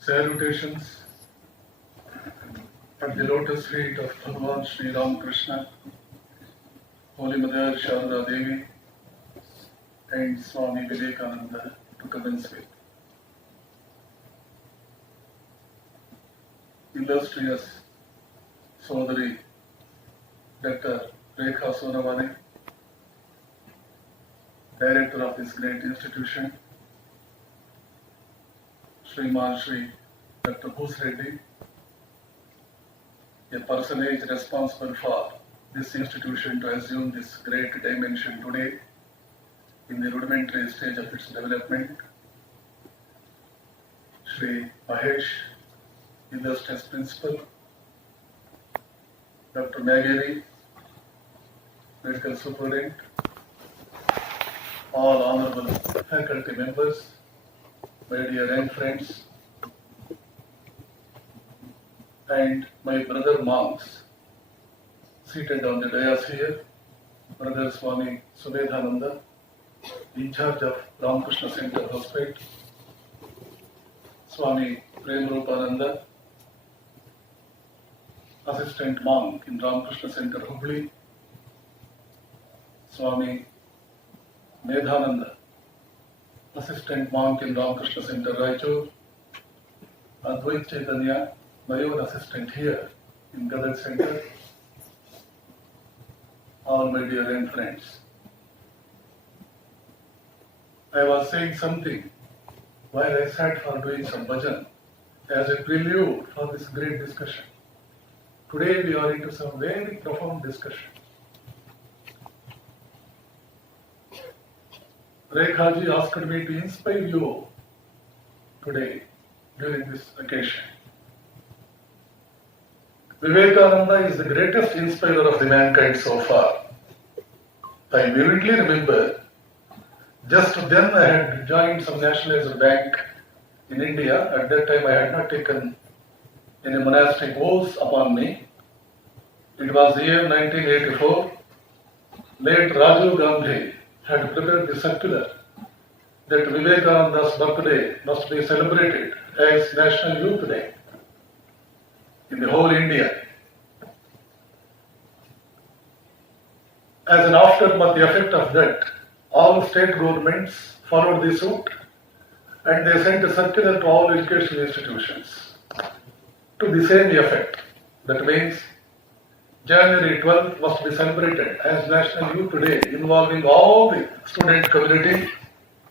Salutations at the lotus feet of Bhagavan Sri Ramakrishna, Holy Mother Sharda Devi, and Swami Vivekananda to commence with. Illustrious Sodari Dr. Rekha Sonavane, Director of this great institution, Sriman Shri Dr. Bhus Reddy, a personage responsible for this institution to assume this great dimension today in the rudimentary stage of its development, Shri Mahesh, illustrious principal, Dr. Nagiri, medical superintendent, all honorable faculty members, my dear young friends, and my brother monks seated on the dais here, Brother Swami Subedhananda, in charge of Ramakrishna Center Hospital, Swami Premrupananda, assistant monk in Ramakrishna Center Hubli, Swami Medhananda, assistant monk in Ramakrishna Center Raichur, Advait Chaitanya, my own assistant here in Gadag Center, all my dear young friends. I was saying something while I sat for doing some bhajan as a prelude for this great discussion. Today we are into some very profound discussion. Rekhaji asked me to inspire you today during this occasion. Vivekananda is the greatest inspirer of the mankind so far. I vividly remember, just then I had joined some nationalized bank in India. At that time I had not taken any monastic oaths upon me. It was the year 1984. Late Rajiv Gandhi had prepared the circular that Vivekananda's birthday must be celebrated as National Youth Day in the whole India. As an aftermath effect of that, all state governments followed the suit and they sent a circular to all educational institutions to the same effect. That means January 12th must be celebrated as National Youth Day, involving all the student community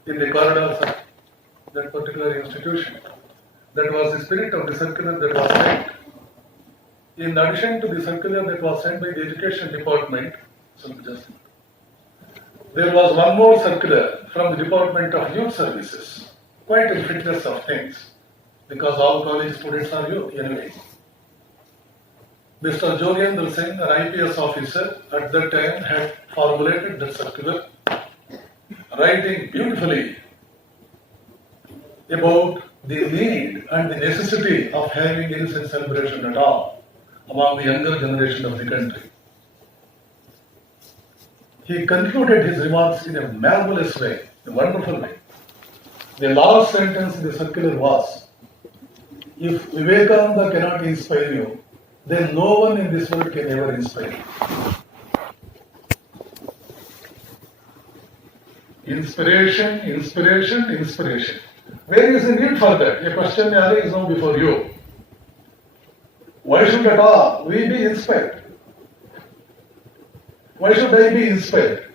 in the corridors of that particular institution. That was the spirit of the circular that was sent. In addition to the circular that was sent by the Education Department, there was one more circular from the Department of Youth Services, quite in fitness of things, because all college students are youth anyway. Mr. Jogendra Singh, an IPS officer, at that time had formulated that circular, writing beautifully about the need and the necessity of having any such celebration at all among the younger generation of the country. He concluded his remarks in a marvelous way, a wonderful way. The last sentence in the circular was, if Vivekananda cannot inspire you, then no one in this world can ever inspire you. Inspiration, inspiration, inspiration. Where is the need for that? A question may arise now before you. Why should at all we be inspired? Why should I be inspired?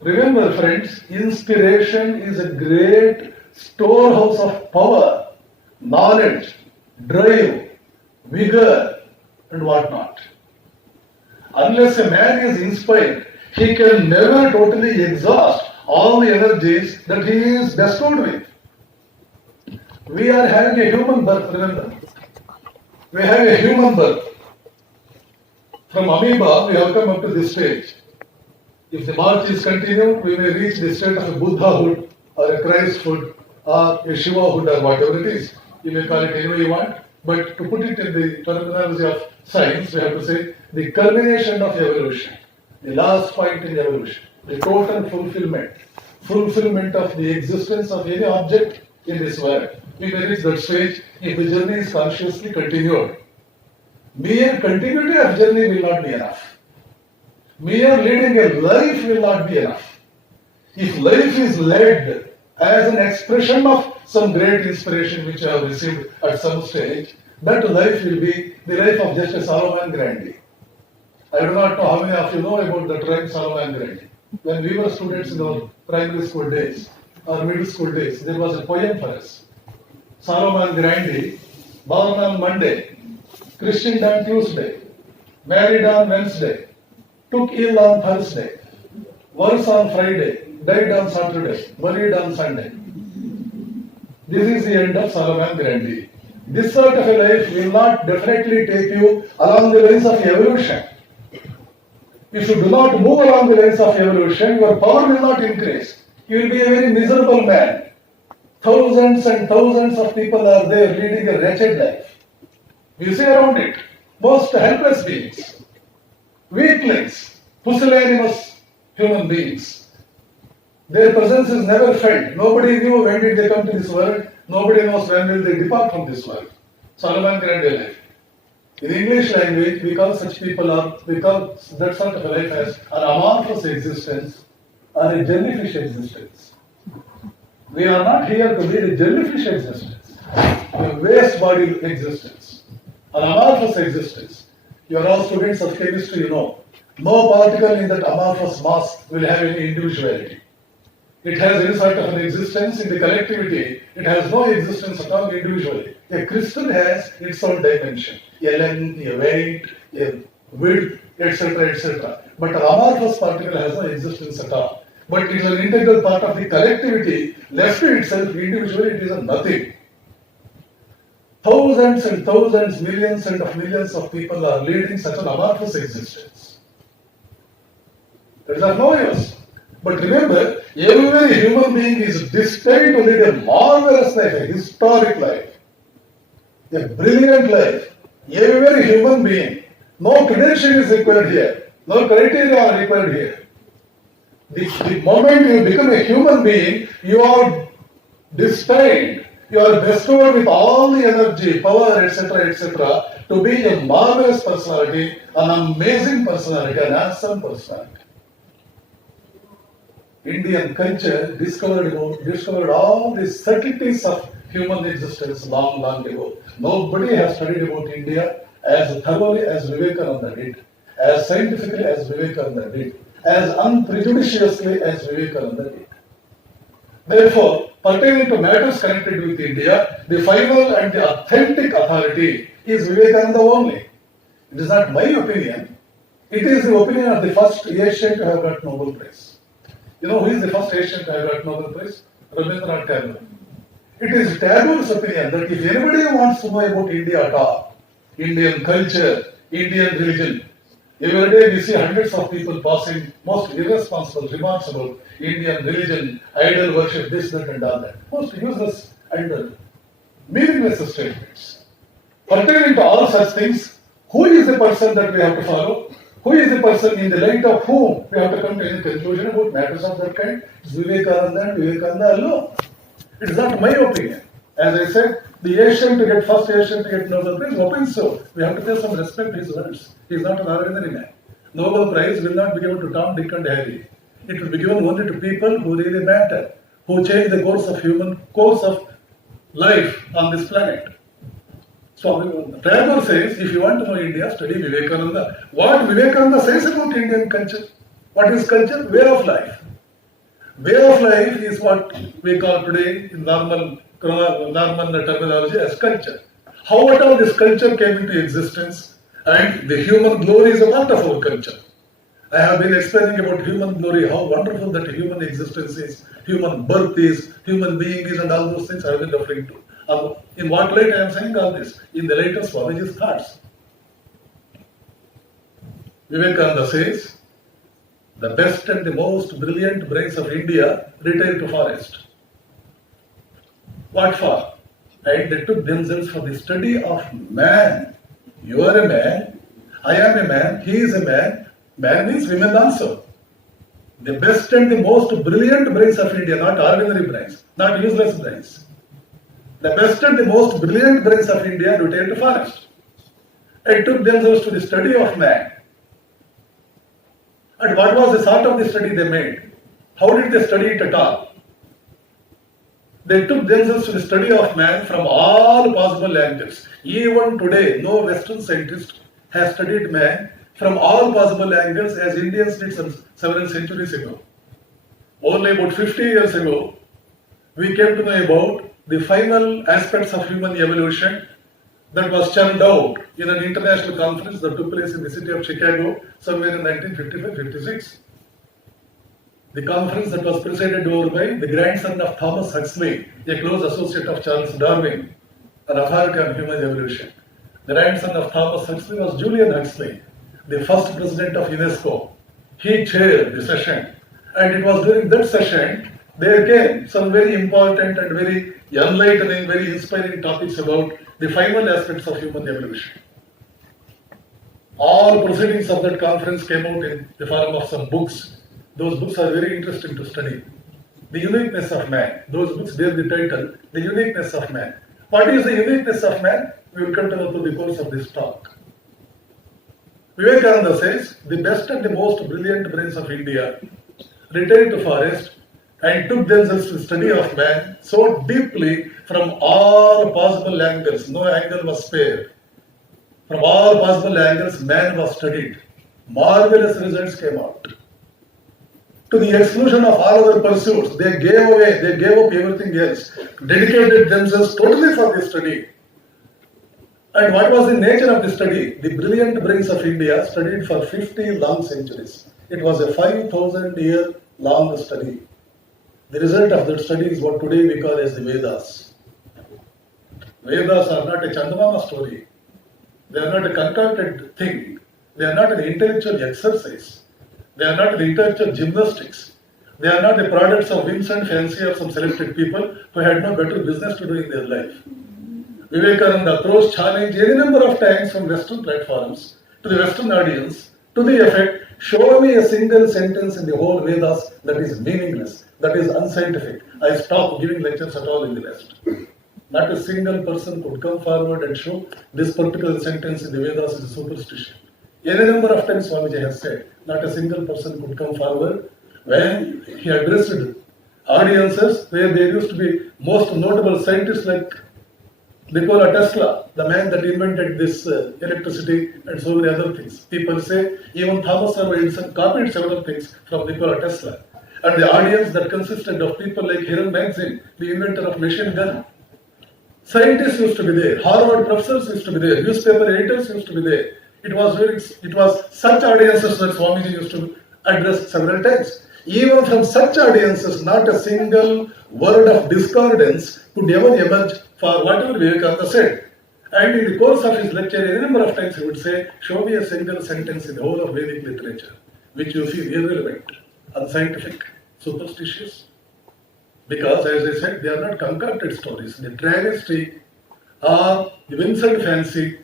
Remember, friends, inspiration is a great storehouse of power, knowledge, drive, vigor, and whatnot. Unless a man is inspired, he can never totally exhaust all the energies that he is bestowed with. We are having a human birth, remember. We have a human birth. From amoeba, we have come up to this stage. If the march is continued, we may reach the state of a Buddhahood or a Christhood or a Shivahood or whatever it is. You may call it any way you want. But to put it in the terminology of science, we have to say the culmination of evolution, the last point in evolution, the total fulfillment of the existence of any object in this world. We may reach that stage if the journey is consciously continued. Mere continuity of journey will not be enough. Mere leading a life will not be enough. If life is led as an expression of some great inspiration which I have received at some stage, that life will be the life of just a Solomon Grundy. I do not know how many of you know about the term Solomon Grundy. When we were students in our primary school days or middle school days, there was a poem for us. Solomon Grundy, born on Monday, christened on Tuesday, married on Wednesday, took ill on Thursday, worse on Friday, died on Saturday, buried on Sunday. This is the end of Solomon Grundy. This sort of a life will not definitely take you along the lines of evolution. If you do not move along the lines of evolution, your power will not increase. You will be a very miserable man. Thousands and thousands of people are there leading a wretched life. You see around it, most helpless beings, weaklings, pusillanimous human beings. Their presence is never felt. Nobody knew when did they come to this world. Nobody knows when will they depart from this world. Solomon Grundy life. In English language, we call such people, we call that sort of a life as an amorphous existence or a jellyfish existence. We are not here to lead a jellyfish existence, a waste body existence, an amorphous existence. You are all students of chemistry, you know. No particle in that amorphous mass will have any individuality. It has any sort of an existence in the collectivity. It has no existence at all individually. A crystal has its own dimension, a length, a weight, a width, etc., etc. But an amorphous particle has no existence at all. But it is an integral part of the collectivity. Left to itself, individually, it is a nothing. Thousands and thousands, millions and millions of people are leading such an amorphous existence. That is of no use. But remember, every human being is destined to lead a marvelous life, a historic life, a brilliant life. Every human being. No credential is required here. No criteria are required here. The moment you become a human being, you are destined, you are bestowed with all the energy, power, etc., to be a marvelous personality, an amazing personality, an awesome personality. Indian culture discovered all the subtleties of human existence long, long ago. Nobody has studied about India as thoroughly as Vivekananda did, as scientifically as Vivekananda did, as unprejudiciously as Vivekananda did. Therefore, pertaining to matters connected with India, the final and the authentic authority is Vivekananda only. It is not my opinion. It is the opinion of the first Asian to have got Nobel Prize. You know who is the first Asian to have got Nobel Prize? Rabindranath Tagore. It is Tagore's opinion that if anybody wants to know about India at all, Indian culture, Indian religion, every day we see hundreds of people passing most irresponsible remarks about Indian religion, idol worship, this, that, and all that. Most useless and meaningless statements. Pertaining to all such things, who is the person that we have to follow? Who is the person in the light of whom we have to come to any conclusion about matters of that kind? It's Vivekananda and Vivekananda alone. It is not my opinion. As I said, the first Asian to get Nobel Prize, opens so. We have to pay some respect to his words. He is not an ordinary man. Nobel Prize will not be given to Tom, Dick and Harry. It will be given only to people who really matter, who change the course of life on this planet. So Tagore says, if you want to know India, study Vivekananda. What Vivekananda says about Indian culture? What is culture? Way of life. Way of life is what we call today in normal terminology as culture. How at all this culture came into existence, and the human glory is a part of our culture. I have been explaining about human glory, how wonderful that human existence is, human birth is, human being is, and all those things I have been referring to. In what light I am saying all this? In the light of Swamiji's thoughts. Vivekananda says, the best and the most brilliant brains of India retire to forest. What for? and they took themselves for the study of man. You are a man, I am a man, he is a man. Man means women also. The best and the most brilliant brains of India, not ordinary brains, not useless brains. The best and the most brilliant brains of India retired to forest and took themselves to the study of man. And what was the sort of the study they made? How did they study it at all? They took themselves to the study of man from all possible angles. Even today, no Western scientist has studied man from all possible angles as Indians did several centuries ago. Only about 50 years ago, we came to know about the final aspects of human evolution that was churned out in an international conference that took place in the city of Chicago somewhere in 1955-56. The conference that was presided over by the grandson of Thomas Huxley, a close associate of Charles Darwin, an authority on human evolution. The grandson of Thomas Huxley was Julian Huxley, the first president of UNESCO. He chaired the session, and it was during that session there came some very important and very enlightening, very inspiring topics about the final aspects of human evolution. All proceedings of that conference came out in the form of some books. Those books are very interesting to study. The uniqueness of man. Those books bear the title, The Uniqueness of Man. What is the uniqueness of man? We will come to know through the course of this talk. Vivekananda says, the best and the most brilliant brains of India retired to forest and took themselves to the study of man so deeply from all possible angles. No angle was spared. From all possible angles, man was studied. Marvelous results came out. To the exclusion of all other pursuits, they gave up everything else, dedicated themselves totally for this study. And what was the nature of the study? The brilliant brains of India studied for 50 long centuries. It was a 5,000-year long study. The result of that study is what today we call as the Vedas. Vedas are not a Chandamama story. They are not a concocted thing. They are not an intellectual exercise. They are not the intellectual gymnastics. They are not the products of whims and fancy of some selected people who had no better business to do in their life. Vivekananda approached challenge any number of times from Western platforms to the Western audience to the effect, show me a single sentence in the whole Vedas that is meaningless, that is unscientific. I stopped giving lectures at all in the West. Not a single person could come forward and show this particular sentence in the Vedas is a superstition. Any number of times Swamiji has said, not a single person could come forward when he addressed audiences where there used to be most notable scientists like Nikola Tesla, the man that invented this electricity and so many other things. People say even Thomas Alva Edison copied several things from Nikola Tesla. And the audience that consisted of people like Hiram Maxim, the inventor of machine gun. Scientists used to be there, Harvard professors used to be there, newspaper editors used to be there. It was such audiences that Swamiji used to address several times. Even from such audiences, not a single word of discordance could ever emerge for whatever Vivekananda said. And in the course of his lecture, any number of times he would say, show me a single sentence in the whole of Vedic literature, which you feel irrelevant, unscientific, superstitious. Because, as I said, they are not concocted stories. The travesty or the whims and fancy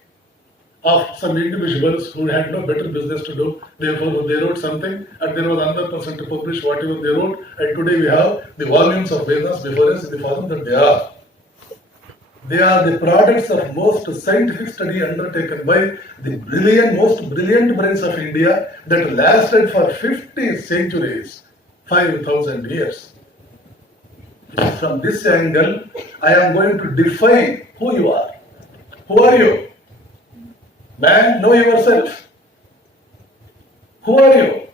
of some individuals who had no better business to do. Therefore, they wrote something and there was another person to publish whatever they wrote. And today we have the volumes of Vedas before us in the form that they are. They are the products of most scientific study undertaken by the most brilliant brains of India that lasted for 50 centuries, 5,000 years. From this angle, I am going to define who you are. Who are you? Man, know yourself. Who are you?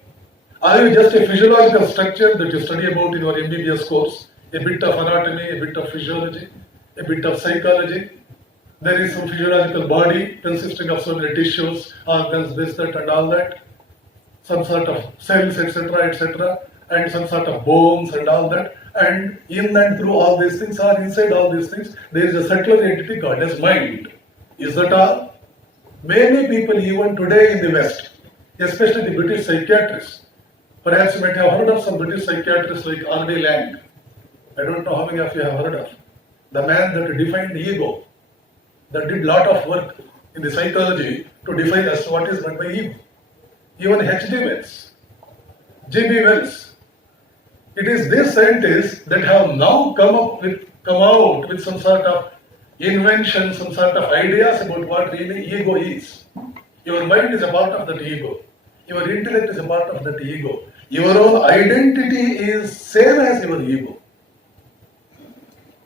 Are you just a physiological structure that you study about in your MBBS course? A bit of anatomy, a bit of physiology, a bit of psychology. There is some physiological body consisting of so many tissues, organs, this, that, and all that. Some sort of cells, etc., and some sort of bones and all that. And in and through all these things, or inside all these things, there is a subtler entity called as mind. Is that all? Many people even today in the West, especially the British psychiatrists, perhaps you might have heard of some British psychiatrists like R.D. Lang. I don't know how many of you have heard of. the man that defined ego, that did lot of work in the psychology to define as to what is meant by ego. Even H.G. Wells, G.B. Wells. It is these scientists that have now come out with some sort of invention, some sort of ideas about what really ego is. Your mind is a part of that ego. Your intellect is a part of that ego. Your own identity is same as your ego.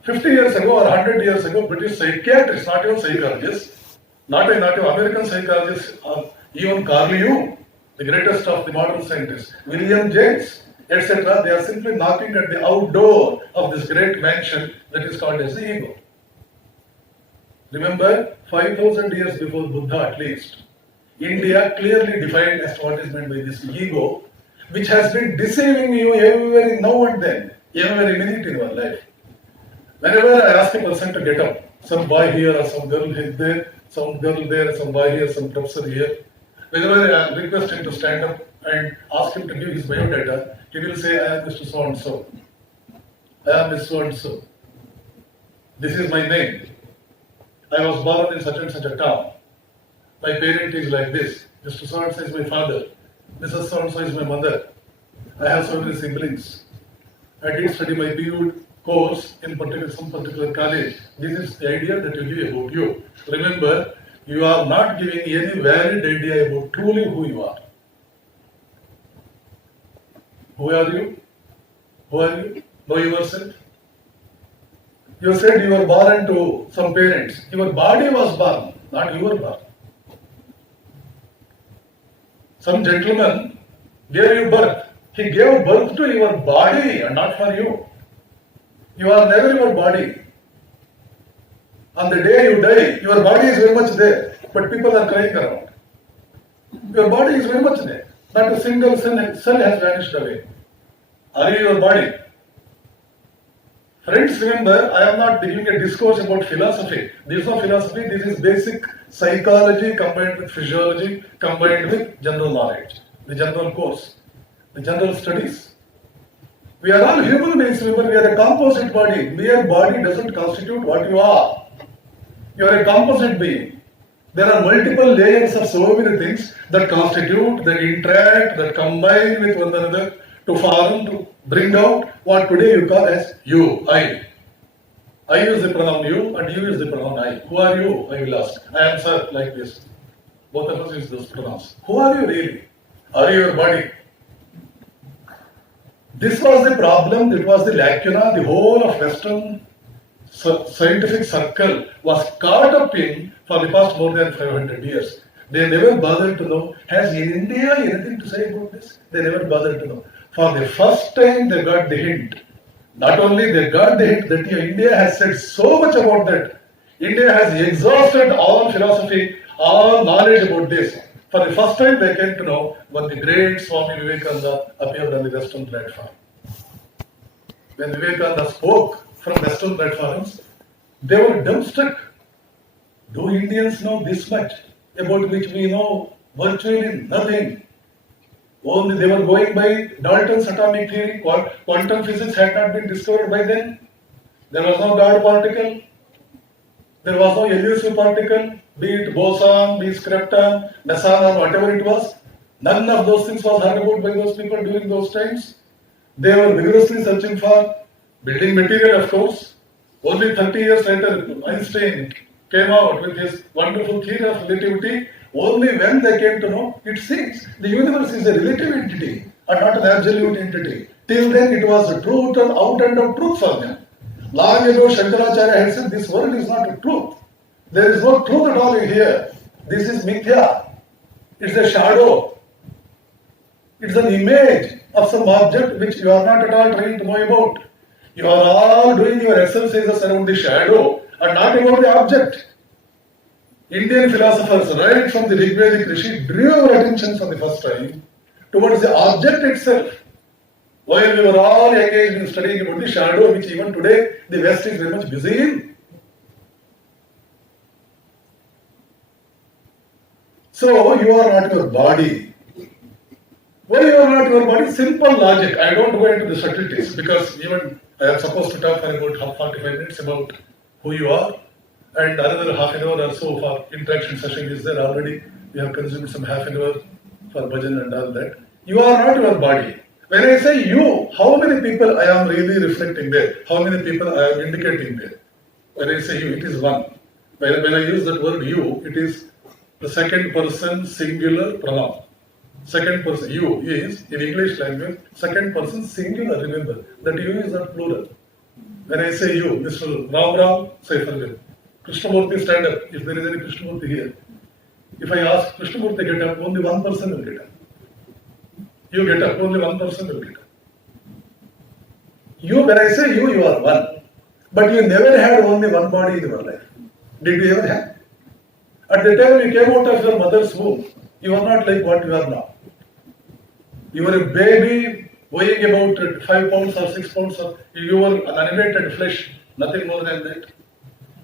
50 years ago or 100 years ago, British psychiatrists, not even psychologists, not even American psychologists, even Carl Jung, the greatest of the modern scientists, William James, etc., they are simply knocking at the outdoor of this great mansion that is called as the ego. Remember, 5,000 years before Buddha at least, India clearly defined as to what is meant by this ego, which has been deceiving you every now and then, every minute in your life. Whenever I ask a person to get up, some boy here or some girl there, some girl there, some boy here, some professor here, whenever I request him to stand up and ask him to give his biodata, he will say, I am Mr. So-and-so. I am Miss So-and-so. This is my name. I was born in such and such a town. My parent is like this. Mr. So-and-so is my father. Mrs. So-and-so is my mother. I have so many siblings. I did study my PU course in some particular college. This is the idea that you give about you. Remember, you are not giving any valid idea about truly who you are. Who are you? Who are you? Know yourself. You said you were born to some parents. Your body was born, not you were born. Some gentleman gave you birth. He gave birth to your body and not for you. You are never your body. On the day you die, your body is very much there, but people are crying around. Your body is very much there. Not a single cell has vanished away. Are you your body? Friends, remember, I am not giving a discourse about philosophy. This is not philosophy, this is basic psychology combined with physiology, combined with general knowledge, the general course, the general studies. We are all human beings, remember, we are a composite body. Mere body doesn't constitute what you are. You are a composite being. There are multiple layers of so many things that constitute, that interact, that combine with one another to form, to bring out what today you call as you, I. I use the pronoun you and you use the pronoun I. Who are you? I will ask. I am sir, like this. Both of us use those pronouns. Who are you really? Are you your body? This was the problem, it was the lacuna, the whole of Western scientific circle was caught up in for the past more than 500 years. They never bothered to know, has India anything to say about this? They never bothered to know. For the first time they got the hint. Not only they got the hint that India has said so much about that. India has exhausted all philosophy, all knowledge about this. For the first time they came to know when the great Swami Vivekananda appeared on the Western platform. When Vivekananda spoke from Western platforms, they were dumbstruck. Do Indians know this much about which we know virtually nothing? Only they were going by Dalton's atomic theory. Quantum physics had not been discovered by then. There was no God particle. There was no elusive particle, be it boson, be it krypton, meson, or whatever it was. None of those things was heard about by those people during those times. They were vigorously searching for building material, of course. Only 30 years later, Einstein came out with his wonderful theory of relativity. Only when they came to know, it seems the universe is a relative entity and not an absolute entity. Till then, it was a truth and out and out truth for them. Long ago, Shankaracharya had said, this world is not a truth. There is no truth at all in here. This is mithya. It's a shadow. It's an image of some object which you are not at all trying to know about. You are all doing your exercises around the shadow and not about the object. Indian philosophers, right from the Rigvedic Rishi, drew our attention for the first time towards the object itself. While we were all engaged in studying about the shadow, which even today the West is very much busy in. So you are not your body. Why you are not your body? Simple logic. I don't go into the subtleties because even I am supposed to talk for about 45 minutes about who you are, and another half an hour or so for interaction session is there already. We have consumed some half an hour for bhajan and all that. You are not your body. When I say you, how many people I am really reflecting there? How many people I am indicating there? When I say you, it is one. When I use that word you, it is the second person singular pronoun. Second person, you is, in English language, second person singular, remember. That you is not plural. When I say you, Mr. Ram, say for me. Krishnamurti, stand up. If there is any Krishnamurti here. If I ask Krishnamurti get up, only one person will get up. You get up, only one person will get up. You, when I say you, you are one. But you never had only one body in your life. Did you ever have? At the time you came out of your mother's womb, you are not like what you are now. You were a baby weighing about 5 pounds or 6 pounds, or you were an animated flesh, nothing more than that.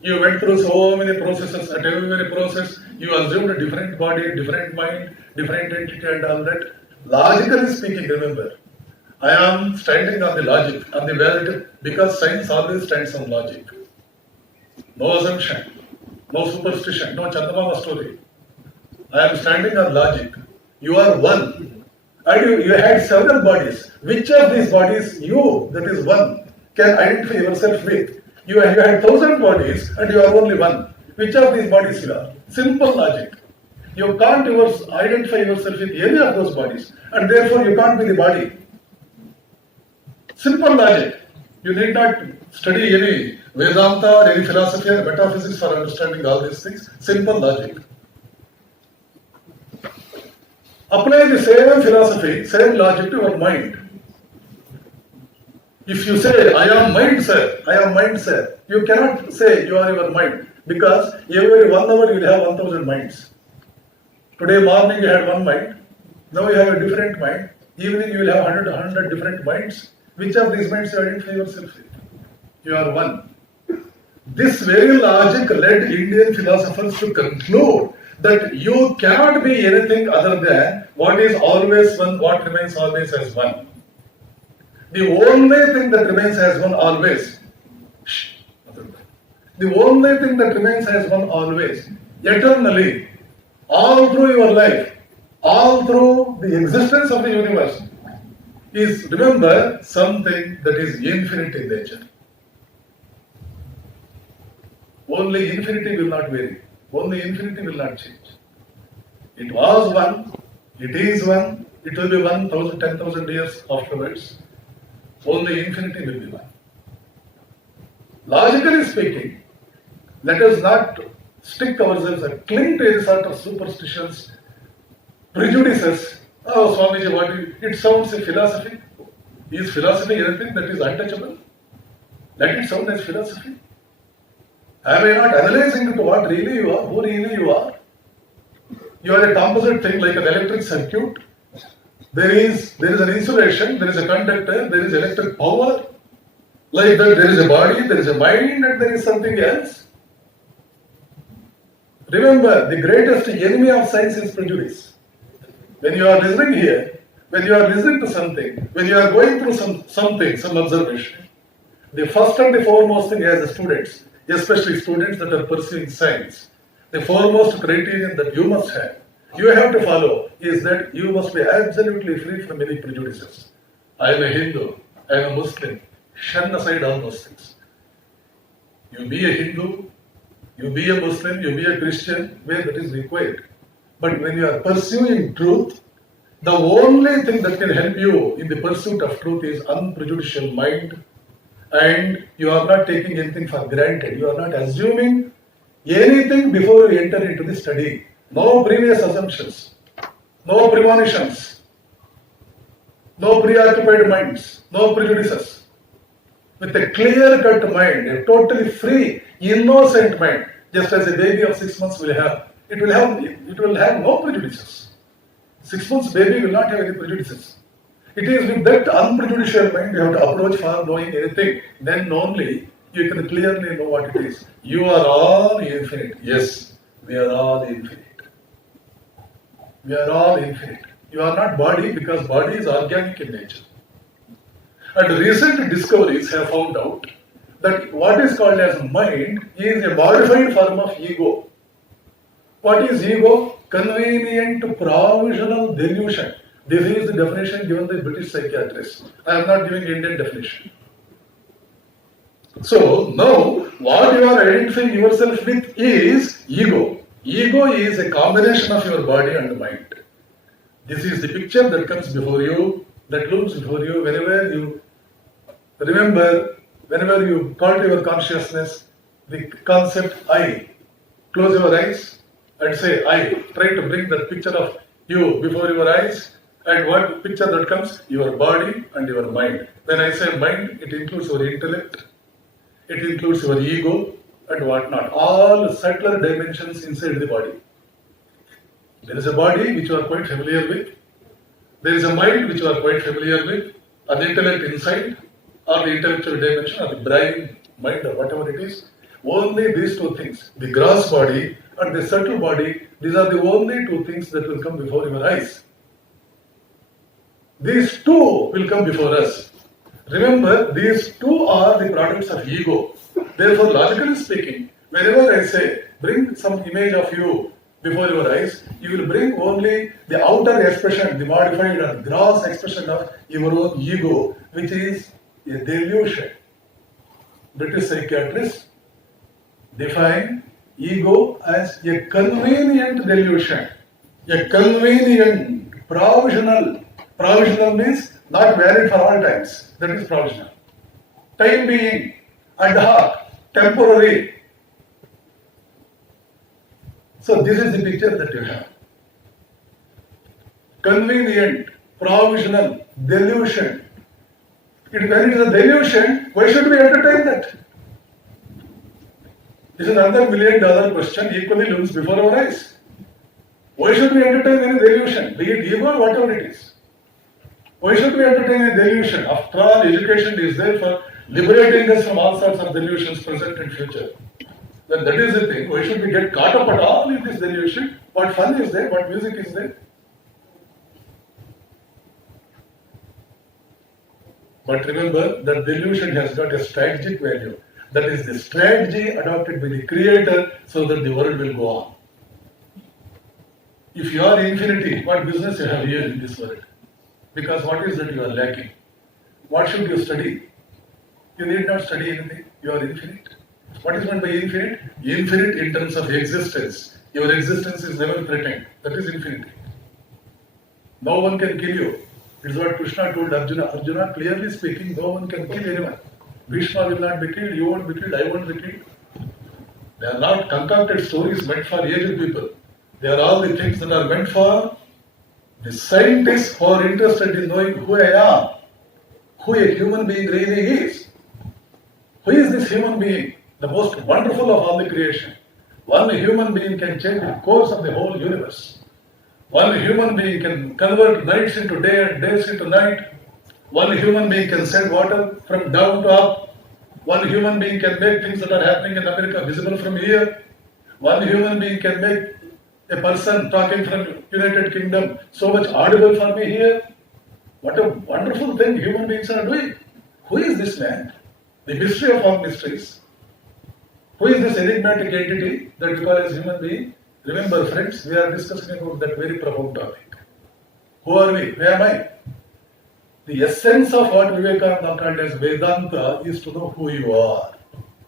You went through so many processes. At every process, you assumed a different body, different mind, different entity and all that. Logically speaking, remember, I am standing on the logic, on the validity, because science always stands on logic. No assumption, no superstition, no Chandamama story. I am standing on logic. You are one. And you had several bodies. Which of these bodies you, that is one, can identify yourself with? You had 1,000 bodies and you are only one. Which of these bodies you are? Simple logic. You can't identify yourself with any of those bodies, and therefore you can't be the body. Simple logic. You need not study any Vedanta or any philosophy or metaphysics for understanding all these things. Simple logic. Apply the same philosophy, same logic to your mind. If you say, I am mind, sir, I am mind, sir, you cannot say you are your mind, because every 1 hour you will have 1,000 minds. Today morning you had one mind, now you have a different mind, evening you will have 100 different minds. Which of these minds you identify yourself with? You are one. This very logic led Indian philosophers to conclude that you cannot be anything other than what is always one, what remains always as one. The only thing that remains as one always, the only thing that remains as one always, eternally, all through your life, all through the existence of the universe, is, remember, something that is infinite in nature. Only infinity will not vary. Only infinity will not change. It was one, it is one, it will be 1,000, 10,000 years afterwards. Only infinity will be one. Logically speaking, let us not stick ourselves and cling to any sort of superstitions, prejudices. Oh, Swamiji, what is it? It sounds a philosophy. Is philosophy anything that is untouchable? Let it sound as philosophy. Am I not analyzing into what really you are, who really you are? You are a composite thing like an electric circuit. There is an insulation, there is a conductor, there is electric power. Like that, there is a body, there is a mind, and there is something else. Remember, the greatest enemy of science is prejudice. When you are listening here, when you are listening to something, when you are going through some observation, the first and the foremost thing as students, especially students that are pursuing science, the foremost criterion that you must have, you have to follow, is that you must be absolutely free from any prejudices. I am a Hindu, I am a Muslim. Shun aside all those things. You be a Hindu, you be a Muslim, you be a Christian, where that is required. But when you are pursuing truth, the only thing that can help you in the pursuit of truth is unprejudicial mind, and you are not taking anything for granted. You are not assuming anything before you enter into the study. No previous assumptions, no premonitions, no preoccupied minds, no prejudices. With a clear-cut mind, a totally free, innocent mind, just as a baby of 6 months will have, it will have no prejudices. 6 months baby will not have any prejudices. It is with that unprejudicial mind you have to approach for knowing anything. Then only you can clearly know what it is. You are all infinite. Yes, we are all infinite. We are all infinite. You are not body, because body is organic in nature. And recent discoveries have found out that what is called as mind is a modified form of ego. What is ego? Convenient provisional delusion. This is the definition given by British psychiatrists. I am not giving Indian definition. So now what you are identifying yourself with is ego. Ego is a combination of your body and mind. This is the picture that comes before you, that looms before you whenever you remember, whenever you call to your consciousness the concept I. Close your eyes and say I. Try to bring that picture of you before your eyes, and what picture that comes? Your body and your mind. When I say mind, it includes your intellect, it includes your ego and whatnot. All subtler dimensions inside the body. There is a body which you are quite familiar with. There is a mind which you are quite familiar with. Or the intellect inside, or the intellectual dimension, or the brain, mind, or whatever it is. Only these two things, the gross body and the subtle body, these are the only two things that will come before your eyes. These two will come before us. Remember, these two are the products of ego. Therefore, logically speaking, whenever I say, bring some image of you before your eyes, you will bring only the outer expression, the modified or gross expression of your own ego, which is a delusion. British psychiatrists define ego as a convenient delusion, a convenient, provisional. Provisional means not valid for all times. That is provisional. Time being, ad hoc, temporary. So this is the picture that you have. Convenient, provisional, delusion. When it is a delusion, why should we entertain that? This is another $1 million question equally looms before our eyes. Why should we entertain any delusion, be it ego or whatever it is? Why should we entertain a delusion? After all, education is there for liberating us from all sorts of delusions, present and future. Then that is the thing. Why should we get caught up at all in this delusion? What fun is there? What music is there? But remember that delusion has got a strategic value. That is the strategy adopted by the Creator so that the world will go on. If you are infinity, what business you have here in this world? Because what is that you are lacking? What should you study? You need not study anything. You are infinite. What is meant by infinite? Infinite in terms of existence. Your existence is never threatened. That is infinity. No one can kill you. It is what Krishna told Arjuna. Arjuna, clearly speaking, no one can kill anyone. Bhishma will not be killed, you won't be killed, I won't be killed. They are not concocted stories meant for aged people. They are all the things that are meant for the scientists who are interested in knowing who I am, who a human being really is. Who is this human being? The most wonderful of all the creation. One human being can change the course of the whole universe. One human being can convert nights into day and days into night. One human being can send water from down to up. One human being can make things that are happening in America visible from here. One human being can make a person talking from United Kingdom so much audible for me here. What a wonderful thing human beings are doing. Who is this man? The mystery of all mysteries. Who is this enigmatic entity that we call as human being? Remember, friends, we are discussing about that very profound topic. Who are we? Where am I? The essence of what Vivekananda called as Vedanta is to know who you are.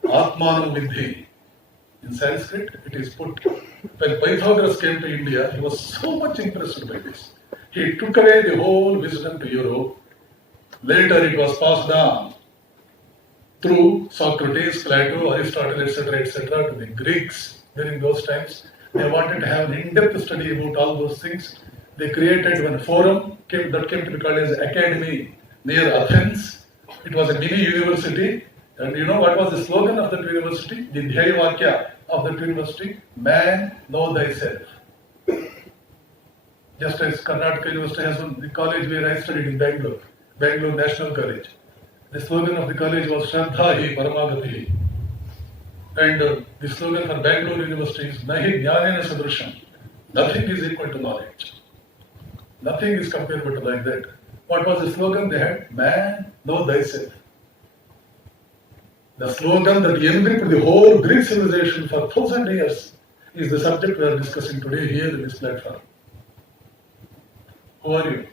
Atmanam Vidhi. In Sanskrit, it is put. When Pythagoras came to India, he was so much impressed by this. He took away the whole wisdom to Europe. Later, it was passed on through Socrates, Plato, Aristotle, etc., to the Greeks during those times. They wanted to have an in-depth study about all those things. They created one forum that came to be called as Academy near Athens. It was a mini university. And you know what was the slogan of that university? The Dhyaya Vakya of that university? Man, know thyself. Just as Karnataka University has one, the college where I studied in Bangalore, Bangalore National College. The slogan of the college was Shraddha hi Paramagati. And the slogan for Bangalore University is Nahi Jnanena Sadrusham. Nothing is equal to knowledge. Nothing is comparable to like that. What was the slogan they had? Man, know thyself. The slogan that enriched the whole Greek civilization for 1,000 years is the subject we are discussing today here in this platform. Who are you?